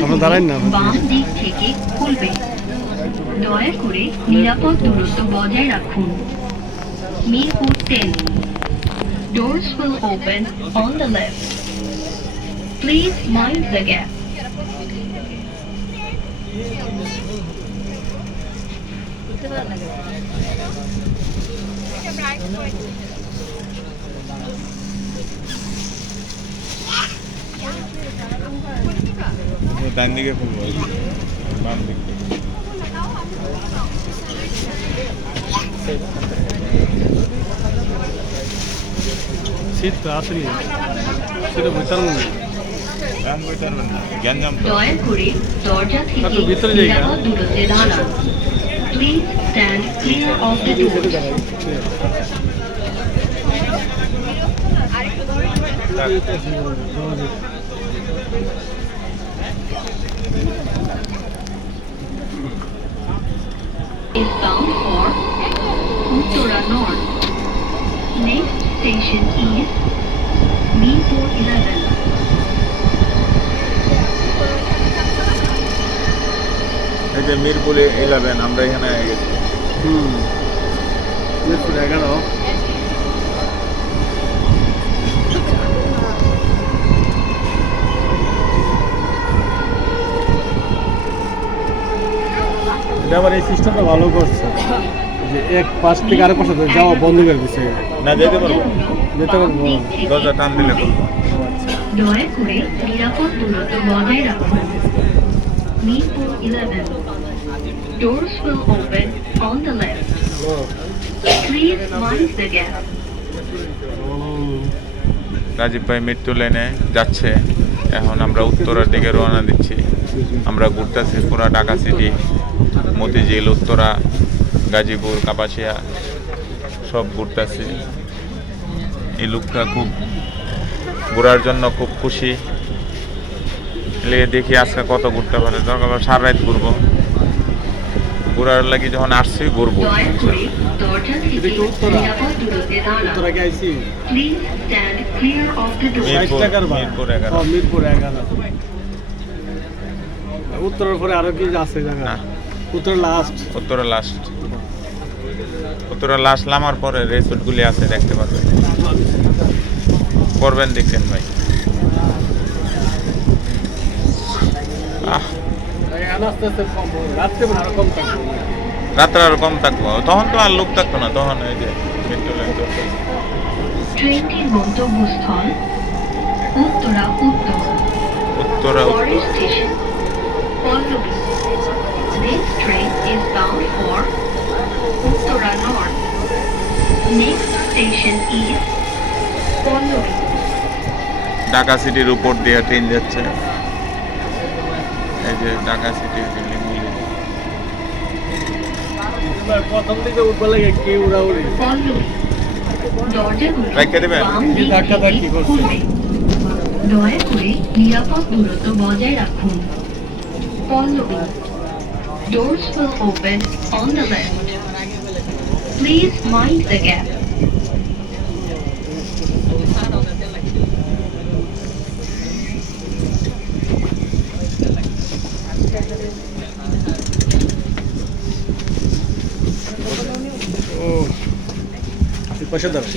দরজাগুলি বাম দিক থেকে খুলবে। দয়া করে নিরাপদ দূরত্ব বজায় রাখুন। Mirpur 10 Doors will open on the left. Please mind the gap. ডান দিকে খুলবো, বাম দিকে দয়া করে দরজা থেকে নিরাপদ দূরত্বে দাঁড়ান। Please stand clear of the door. Is bound for Uttara North. Next station is Meerpur 11. এই যে মিরপুর 11, আমরা এখানে গেছি। মিরপুর 11 আবার এই সিস্টেমটা ভালো করছে যে এক পাশ থেকে আরেক পাশে যাওয়া বন্ধ করে দিচ্ছে। না যেতে পারবো, যেতে পারবো, দরজা টান দিলে খুলবো। দয়া করে নিরাপদ দূরত্ব বজায় রাখুন। Mirpur 11 Doors will open on the left. Please mind the gap. Rajib ভাই মৃত্যু লাইনে যাচ্ছে, এখন আমরা উত্তরার দিকে রওনা দিচ্ছি। আমরা ঘুরতেছি পুরা ঢাকা সিটি, মতিঝিল, উত্তরা, গাজীপুর, কাপাসিয়া সব ঘুরতেছি। এই লোকটা খুব ঘোরার জন্য খুব খুশি, দেখি আজকে কত ঘুরতে পারে। দরকার সারা রাত ঘুরবো, ঘোরার লাগি যখন আসছি ঘুরবো। দয়া করে দরজা থেকে নিরাপদ দূরত্বে দাঁড়ান। উত্তরা গেছি Please stand clear of the door. Mirpur 11। Mirpur 11 উত্তরের পরে আরো কি আছে জায়গা? না, উত্তর লাস্ট। উত্তরা লাস্ট নামার পরে রিসোর্টগুলি আছে, দেখতে পারবেন। করবেন দেখছেন ভাই। আস্তে আস্তে কম রাত্রে আরো কম থাকবে, রাত্রে আরো কম থাকবো, তখন তো আর লোক থাকতো না, তখন ওই যে ট্রেনটির গন্তব্যস্থল উত্তরা উত্তরা পরের station Pallabi. This train is bound for Uttara North. Next station is Pallabi. Dhaka সিটির উপর দিয়ে ট্রেন যাচ্ছে। এই যে ঢাকা সিটির বিল্ডিংগুলি। প্রথম থেকে উঠবে লাগে কি উড়াউড়ি। পল্লবী দরজাগুলি রেখে দেবেন? বাম দিক ধাক্কাধাক্কি থেকে করছে। খুলবে। দয়া করে নিরাপদ দূরত্ব বজায় রাখুন। Pallavi Doors will open on the left. Please mind the gap. ও পাশে দাঁড়া।